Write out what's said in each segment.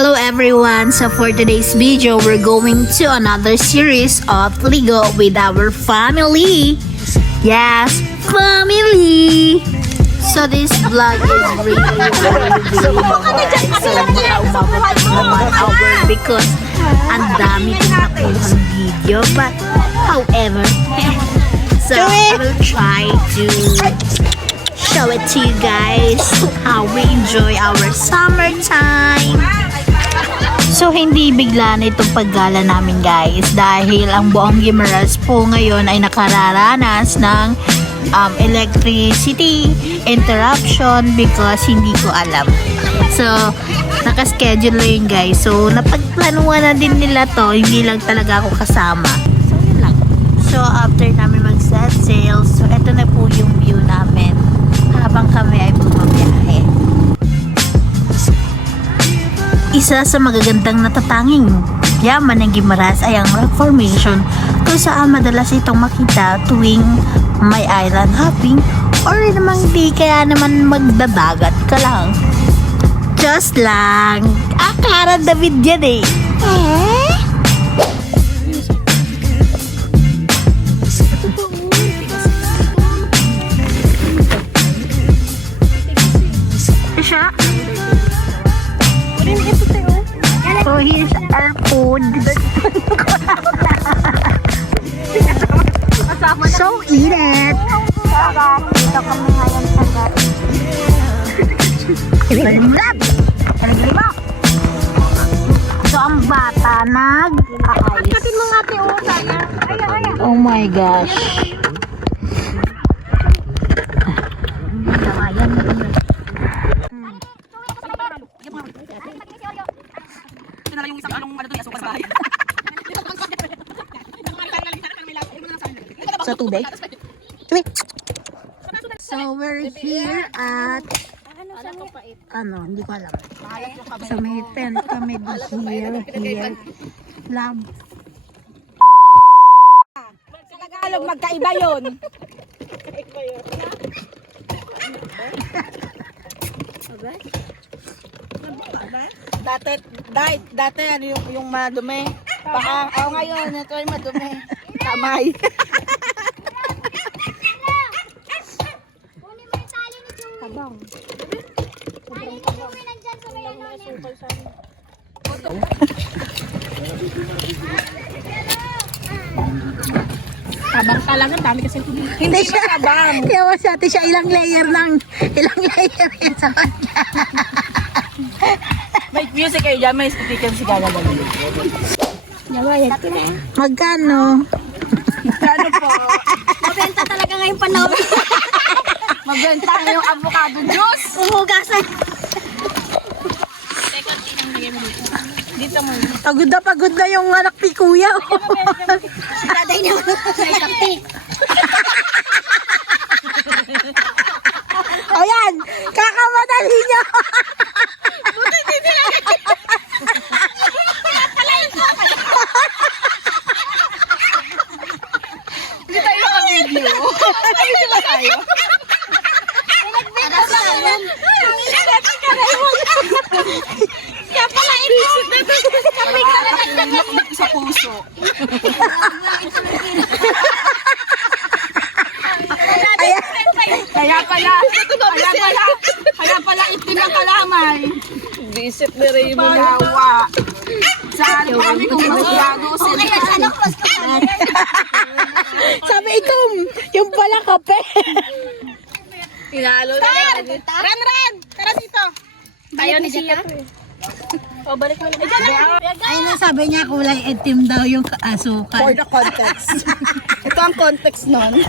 Hello everyone! So for today's video, we're going to another series of Lego with our family. Yes, family! So this vlog is really hour because ang dami kong nakuhang video. But however, so I will try to show it to you guys how we enjoy our summertime. So, hindi bigla na itong paggala namin guys dahil ang buong Guimaras po ngayon ay nakararanas ng electricity interruption because hindi ko alam. So, nakaschedule na yun guys. So, napagplanuhan na din nila to. Hindi lang talaga ako kasama. So, yun lang. So, after namin mag-set sail, so, eto na po yung view namin habang kami ay bumabiyahe. Isa sa magagandang natatanging yaman ng Guimaras ay ang rock formation kung saan madalas itong makita tuwing may island hopping or namang di kaya naman magdadagat ka lang. Just lang, akara David yan eh. Siya? So here's our food. So eat it. Dito kami ngayon sa So ang bata nag-ayos. Kapin mo nga tayo sayang. Oh my gosh. Sa tubig. So we're here at hindi ko alam. So may tent kami here. Lab. Sa Tagalog magkaiba yun. Dati ano yung madumi. Baka ngayon ito ay madumi. Kamay. Tabang. Tabang talaga, dami kasi tubig. Hindi siya tabang. Kaya sa atin siya ilang layer yan sa kanya. May music kayo dyan, may sticker si Gaga Gaga. Yamayad ko na. Magkano? Magkano po? Mabenta talaga ngayong panahon. Magbenta ngayong avocado juice. Umugasan. Dito mo. Pagod na yung anak ni kuya. Daday na. May kape. O yan, kakamadali niya. Hindi tayo ka-video. Hindi ba tayo? Kaya pala ito. Kapit ka na nagdagan sa puso. Kaya pala itim ang kalamay. Visit ni Raymond. Malawa. Saan kami kung magbago sila. Sabi itom, yung pala kape. Pinalo na. Ran! Tara dito. Tayo ni siya. O, balik mo na. Ayun na sabi niya kulay itim daw yung asukal. For the context. Ito ang context nun.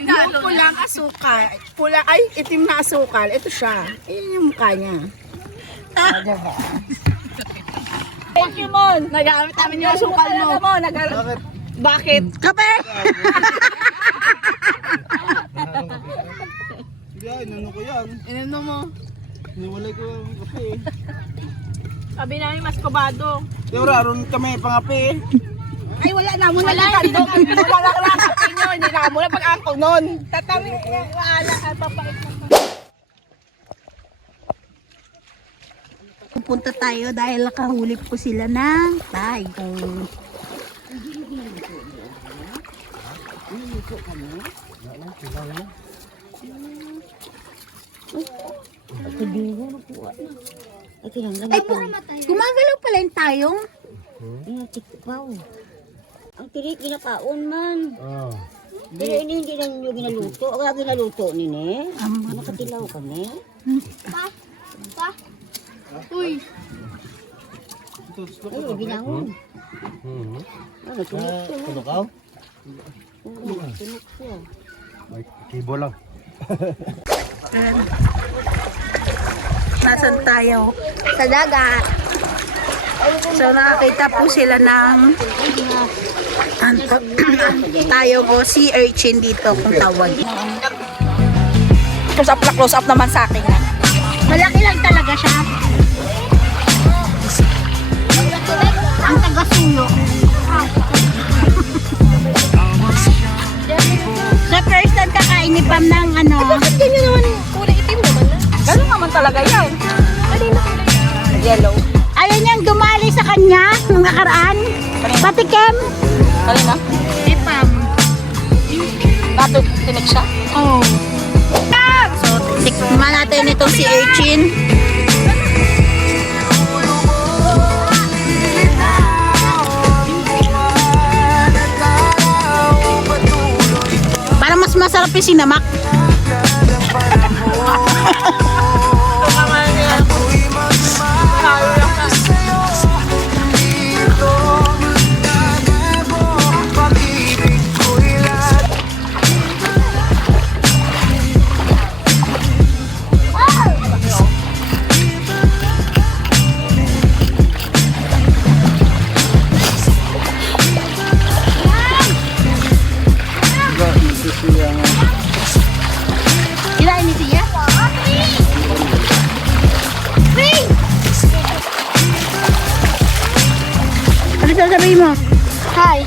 Yung pulang asukal. Itim na asukal. Ito siya. Ayan yung mukha niya. Diba? Thank you, Mon. Nagamit namin yung asukal mo. Bakit? Kape! Inano ko yan. Inano mo? Niwalay ko yung kape. Sabi namin mas kubado. Yung raron kami pangape. Ay, wala na mo na tando. Wala na kape nyo. Hindi na mo na pag-ako nun. Tatawin, wala. Papait na. pupunta tayo dahil nakahuli po sila ng tayo. Ay, gumagalaw pala yung tayong. Ang tirik ginakaon man. Pero ini hindi na ninyo ginaluto. Ako na ginaluto nini. Nakatilaw kami. Uy. Ay, binangon. Ano, tunog siya. Tunukaw? Tunog siya. Ay, kibo lang. Nasaan tayo? Sa dagat. So nakakita po sila ng tayong o sea urchin dito kung tawag. Close up naman sa akin. Malaki lang talaga siya. Ang taga-suyo. So first time kakain ni Pam ng ano. Bakit ganyan naman? Kulay itim naman na. Ganun naman talaga yan. Ano yung kulay? Yellow. Ayaw niyang dumali sa kanya nung nakaraan. Patikim. Kanina? Si Pam. Tinik siya? Oh. So, tikman natin itong si urchin. Para mas masarap yung sinamak. Kirain ni siya? Ano sasabihin mo? Hi.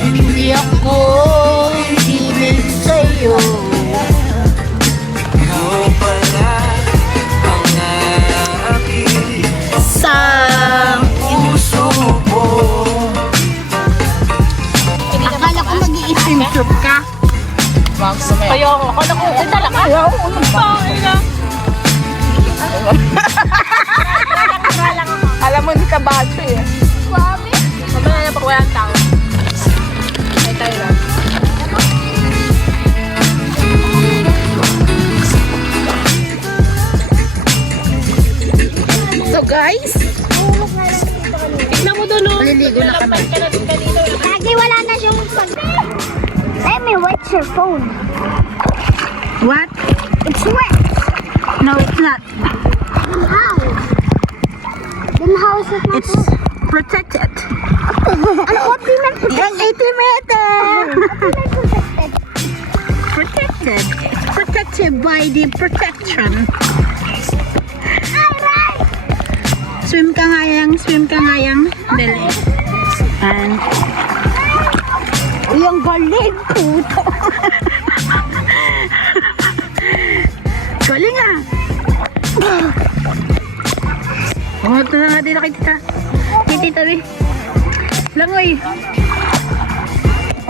Hindi ako ibig sa'yo. Sa puso ko. Akala ko mag-i-swimsuit ka. Kaya ako na kung dala ka. Ayaw, alam mo, hindi ka bacho eh. Mamaya na pa walang tao. Ay, tayo lang. So guys, Tignan mo doon, oh. maliligo na kami. Lagi wala na siyang pag... Let me wet your phone. What? It's wet. No, it's not. Then how? Then how is it not It's protected. wet? Ano, what do you mean Yung 80 meter. protected? Protected. It's protected by the protection. Alright! Swim ka nga yang. Dali. And... Yung galing, puto. Galing ah. Oh, ito na nga din kay tita. Kay tita, be. Langoy.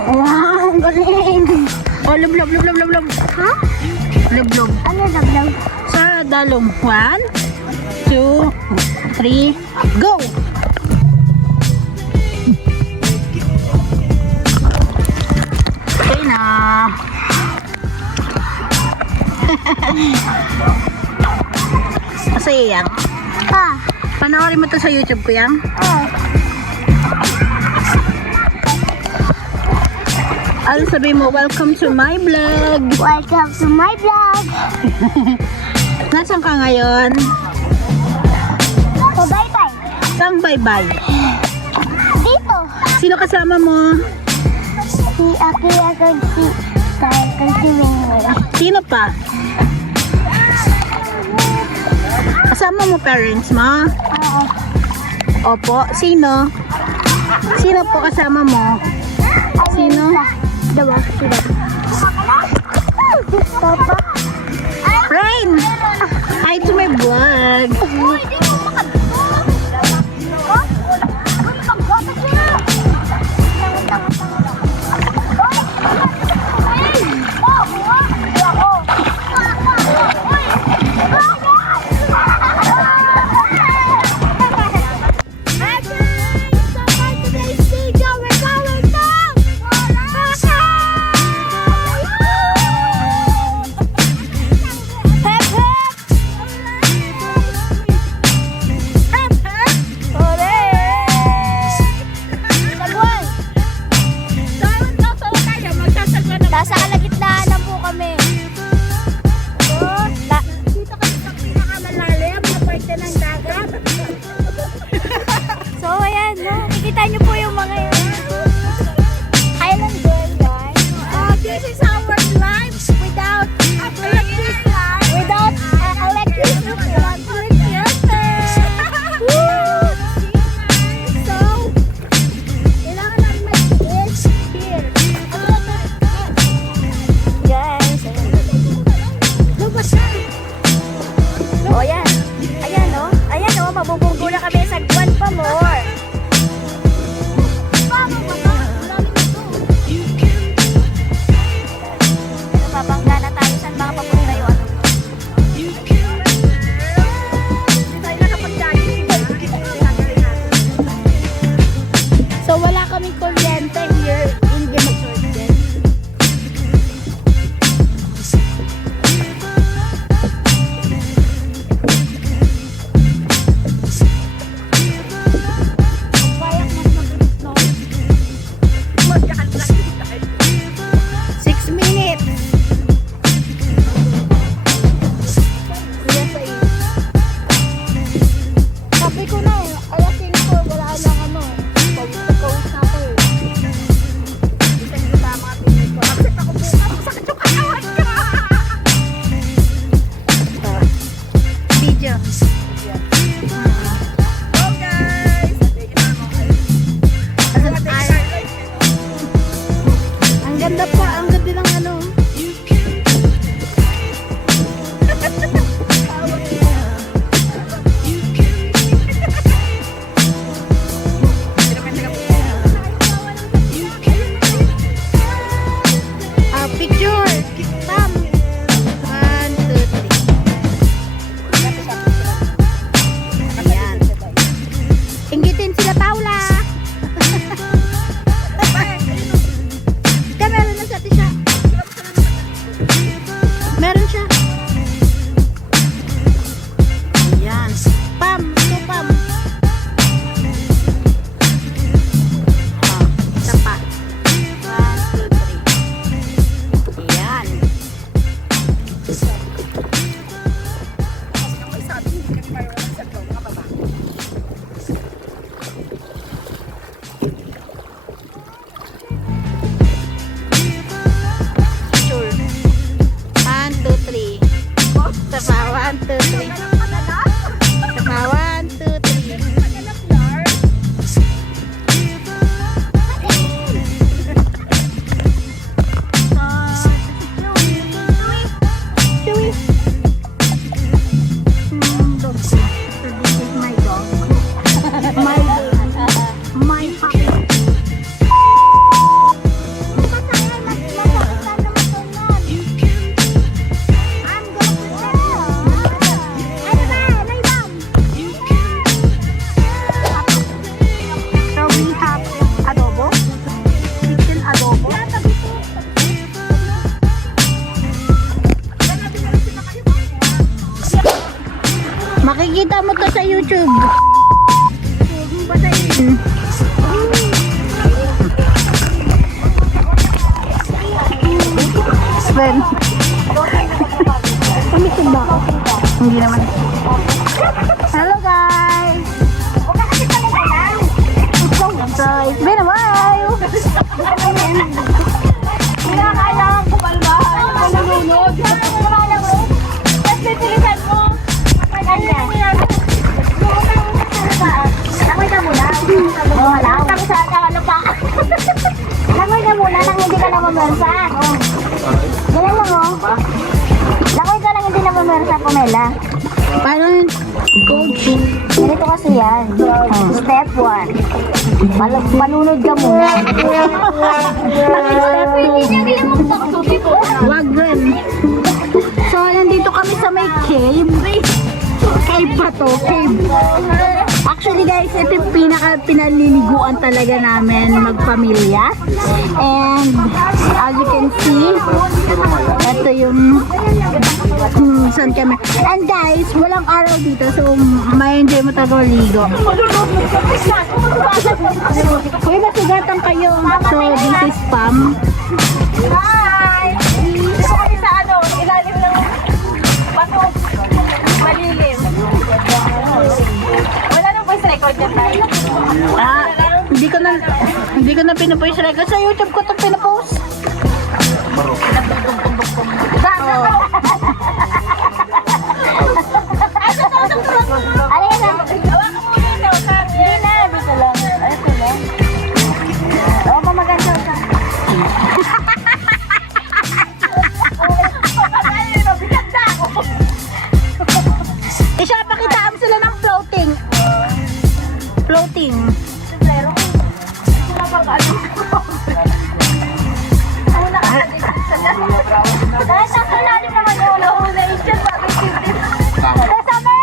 Wow, ang galing. Oh, lublob. Ha? Lublob. Ano dablaw? Sa dalong. 1, 2, 3, go! Okay na. Masaya yan. Ah, Panoorin mo to sa YouTube ko yan. oh. Ano sabihin mo, welcome to my vlog. Welcome to my vlog. Nasaan ka ngayon? So, bye-bye. Saan bye-bye? Dito. Sino kasama mo? Si Aki agad si Winnie. Sino pa? Kasama mo parents mo? Oo. Opo. Sino? Sino po kasama mo? Sino? Dalawa. Sila. Papa. Rain! Hi to my vlog. Uy, di mo Nasa kalagitnaan lang po kami. Dito kami sa pinakamalalim na parte ng dagat. So, ayan, no? Kikita niyo po yung mga yun. Island girl, guys. This is our life without electricity. Without electricity. So, kailangan namin mag-tiis here. Guys, oh, yan. Ayan, no? Ayan, no? Mabubunggo na kami sa Guan pa more. Mabangga na tayo saan mga papunta yun. So, wala kaming kuryente here in Gamasorten. Sabi ko na eh, alasin ko, wala lang ano eh. Pawis na ako eh. Bisan ko sa mga tingin ko. Kasi ako bukas, masakit yung katawan ko. Video. Go guys! Ang ganda pa, ang ganda ng ano. Picture! Pam! 1, 2, 3. Ayan. Inggitin sila Paula! Kaya meron na sa atin siya. Meron siya. Ayan. Pam! Ito Pam! Isa pa. 1, 2, 3. Ayan. Sure. 1, 2, 3. Isa pa. 1, 2, 3. Isa pa. 1, 2, 3. Chewy. Dog. So this is my dog. My baby. My puppy. So we have adobo. Chicken adobo. Makikita mo to sa YouTube. Sven. Umitin ba ako? Hindi naman. Hello guys! So, it's been a while! Kaya kailangan ko palmahan. Nalulunod. Tapos pipilisan mo. Ganyan. mamersa. Ganun lang oh. Lakay ka lang hindi na mamersa, Pamela. Paano yun, coach? Ganito kasi yan. Step 1. Manunod ka muna. Step 2, hindi niya ginamang takso. Wag rin. So, nandito kami sa may cave. Cave pa to, cave. Actually guys, ito yung pinaliliguan talaga namin magpamilya. And as you can see, ito yung saan kami. And guys, walang araw dito, so may enjoy mo talaga ligo. Uy, masugatan kayo. So, this is Pam. Hi! Dito kami sa ilalim ng bato. Malilim. Wala nang voice record yan tayo. Hindi ko na pinapost record. Sa YouTube ko ito pinapost. Ano yan ah? Hawakan mo dito. Hindi na. Dito lang. Ito lang. Oo, mamaganda ka. Isha, pakitaan sila ng floating. Floating. Dahil sa ilalim naman yung una-una yun dyan. Bakit hindi? Kasama!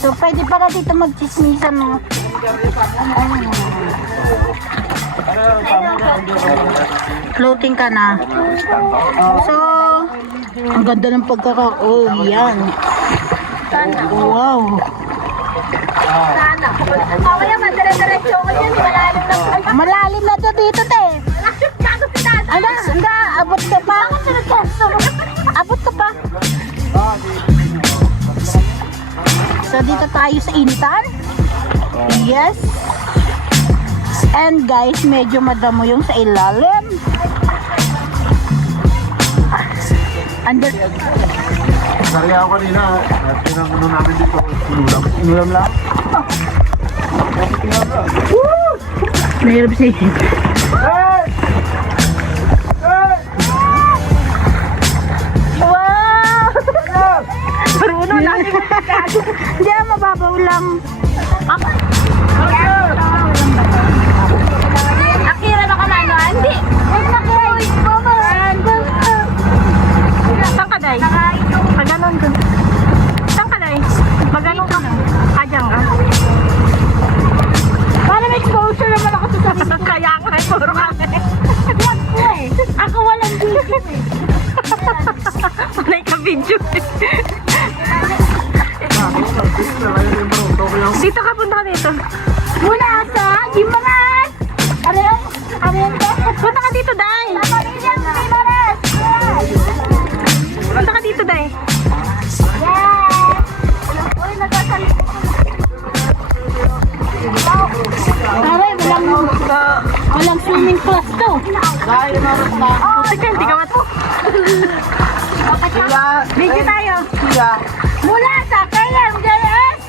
So, pwede pala dito magchismisan, no? Floating ka na. So, ang ganda ng Oh, yan. Wow. Sana. Mamaya madire-diretso ko yan. Malalim na po. Malalim na to dito, te. Ano? Hangga, abot ka pa? Abot ka pa? So, dito tayo sa initan. Yes. And guys, medyo madamo yung sa ilalim. Under... Sari ako kanina. Pinang namin dito. Inulam lang. Mahirap siya. Wow! Marunong lang. Hindi, mababaw lang. Akira na ka na, no? Hindi. Saan ka, Day? Maganon ka. Saan ka, Day? Maganon ka. Kajang ka. Para may exposure naman ako sa sarili. Kaya nga, puro kami. Ako walang video eh. Malay ka video. Dito ka, punta ka dito. Mula sa Gimaras! Ano yan? Ano yan? Punta ka dito, Day. Pamilyang Gimaras! Punta ka dito, Day. Yes! Uy, nagkasalit. Aray, walang swimming class to. Puti ka, hindi ka mato. Video tayo. Mula sa KMJS!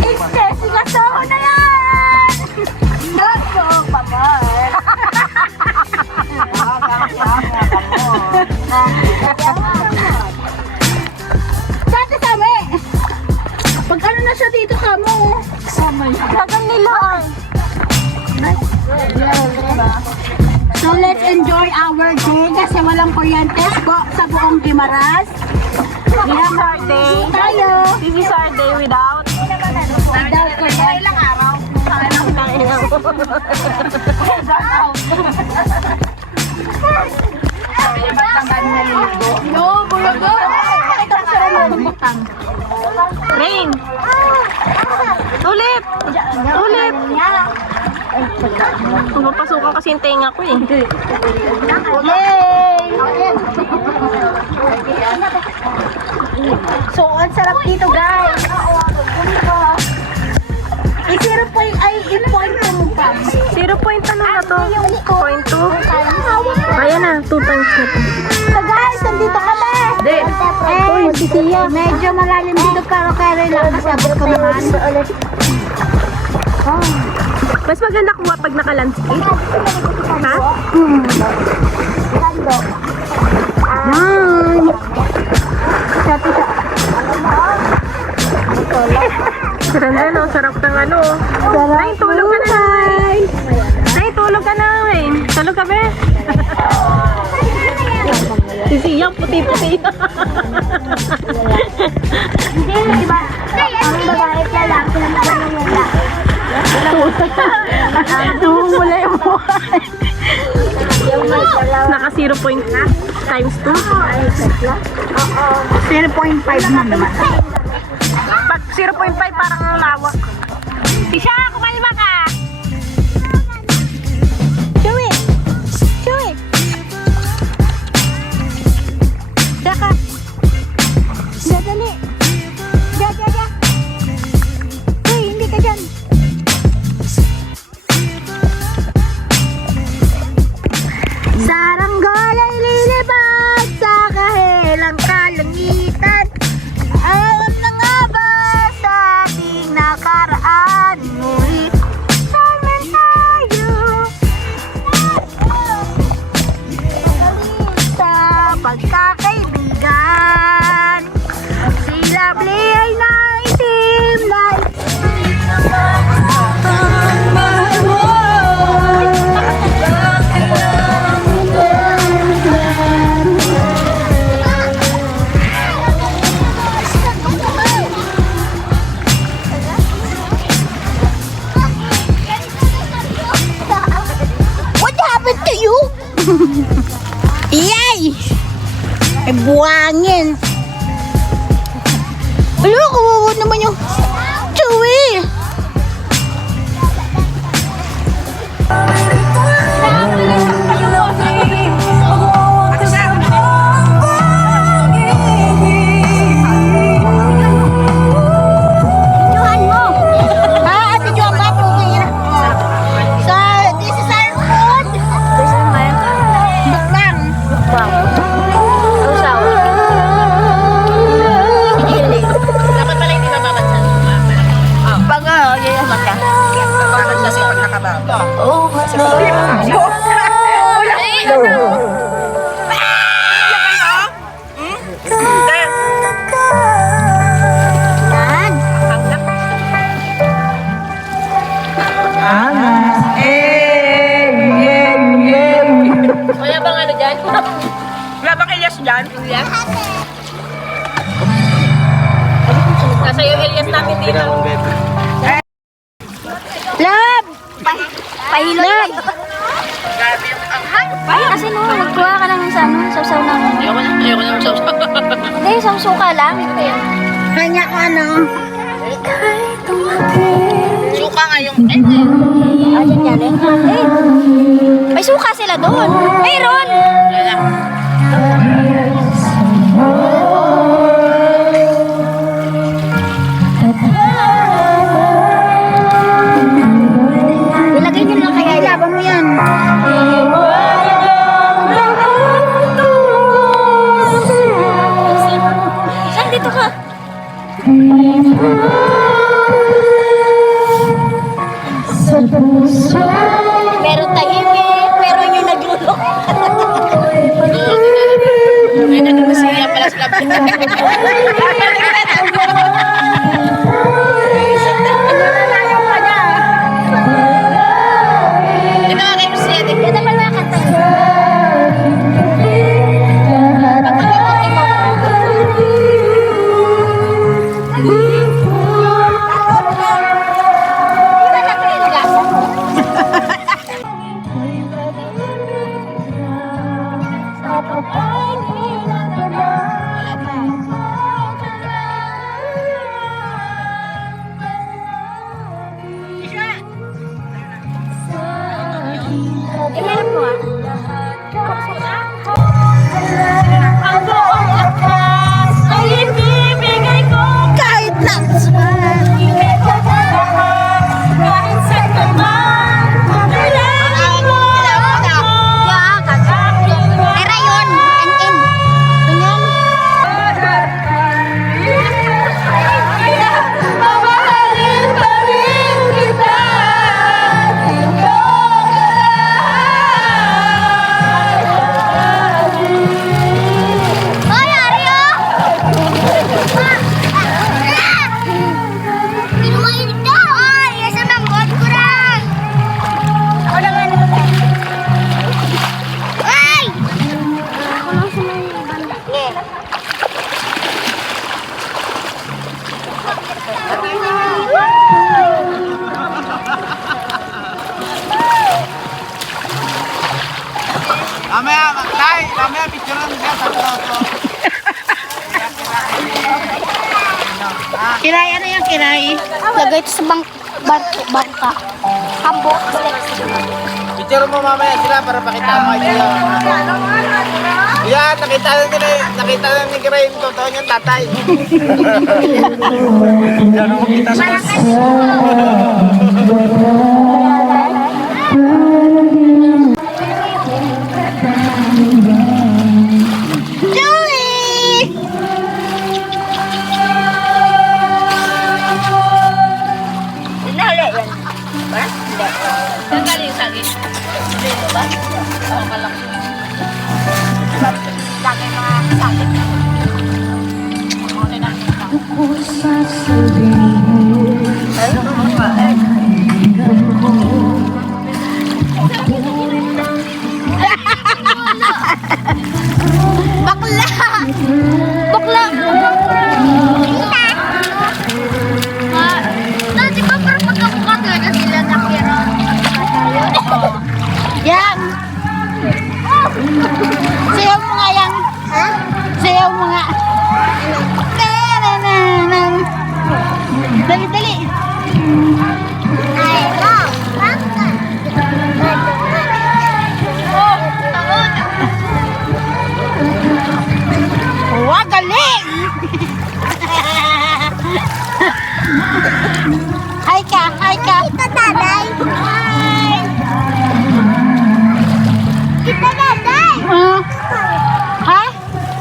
Ikse-sigasoho na yan! Nako, pamar! Dati sami. Pag ano na siya dito kamo. Tagal nila ay. So let's enjoy our day kasi walang kuryente sa buong Gimaras. This is our day. Tayo. This is our day without. Without kuryente. Ilang araw? No, bulago. Ito pa sa rambutan. Rain. Tulip. Tulip. Pumapasukan kasi yung tenga ko eh. Yay! So, ang sarap dito, guys. I-0 point, ay, i-point mo pa. 0 point ano na to? 0.2? Ayan na, 2 times na to. So, guys, nandito kami. Medyo malalim dito, pero kaya lang kasi abot ko naman. Mas maganda kuha pag naka-landscape. Ha? Yan. Ganda, no? Sarap ng ano. Nay, tulog ka na. Nay, tulog ka na. Tulog ka, be. Si Siyang puti-puti. Hindi, diba? Ang babae at lalaki na magmamula. Tumumula yung mukha. Naka 0 point times 2. 0.5 na naman. Pag 0.5 parang lawak. Tisha, kumalma ka. Chewy. Chewy. Daka. Dadali. Dada. Uy, hindi ka dyan. Saranggola ay lilipad sa kahelang kalangitan. Alam na nga ba sa ating nakaraan? Ngunit saan tayo? Sa pagkakaibigan, si Lovely ay naitim na What happened to you? Yay! Ay, buwangin. Alam, kawawa naman yung Chewy. Videohan mo. Ha? Videohan ba? Okay na. So, this is our food. Mukbang. Dapat pala hindi mababansan. Pag yun mata. Bakit kasi pag nakababa? Yan. Wala bang ano dyan? Wala bang Elias dyan? Nasa yung Elias namin dito. Love! Pahilot! Ay, kasi no, magkuha ka lang sa ano, sausaw ng... Ayoko na magsawsaw. Hindi, sausuka lang. Kanya ko ano? Suka nga yung... Ayan yan eh. May suka sila doon. Mayroon! Ilagay nyo lang kaya laban mo yan. Saan dito ka? Meron tahimik, meron yung naglulok. May nagkasiya pala sila. Ito nga kayo siya. Yan naman mga kanta. Tay, mamaya picture lang siya sa toto. Kiray, ano yung kiray? Lagay ito sa bangka. Kambo. Picture mo mamaya sila para pakita mo kayo. Yan, nakita na ni Gray yung totoo niyang tatay. Yan mo kita sa Yan! Sayaw mo nga yan! Ha? Sayaw mo nga! Dali, dali! Ay, no. Bangka. Wow, galing! Hi ka, hi ka! Kita tatay. Hi. Kita tatay. Ha?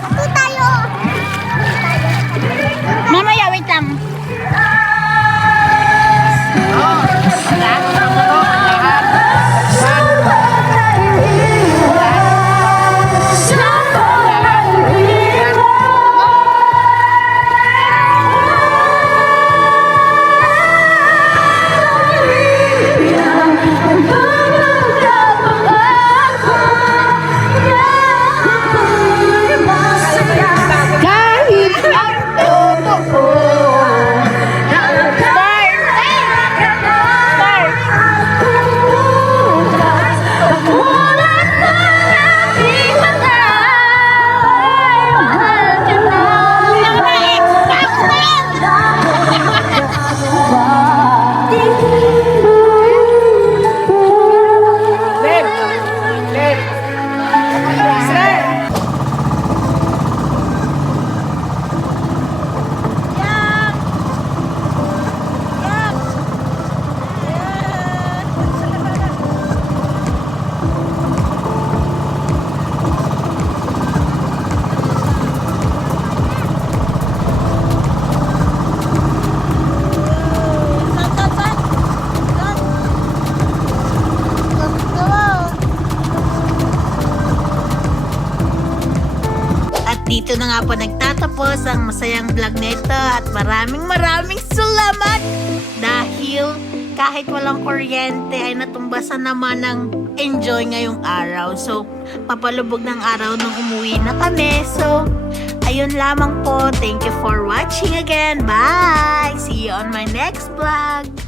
Ako tayo. Mamaya, wait lang. Dito na nga po nagtatapos ang masayang vlog nito at maraming salamat dahil kahit walang kuryente ay natumbasan naman ng enjoy ngayong araw. So, papalubog ng araw nung umuwi na kami. So, ayun lamang po. Thank you for watching again. Bye! See you on my next vlog.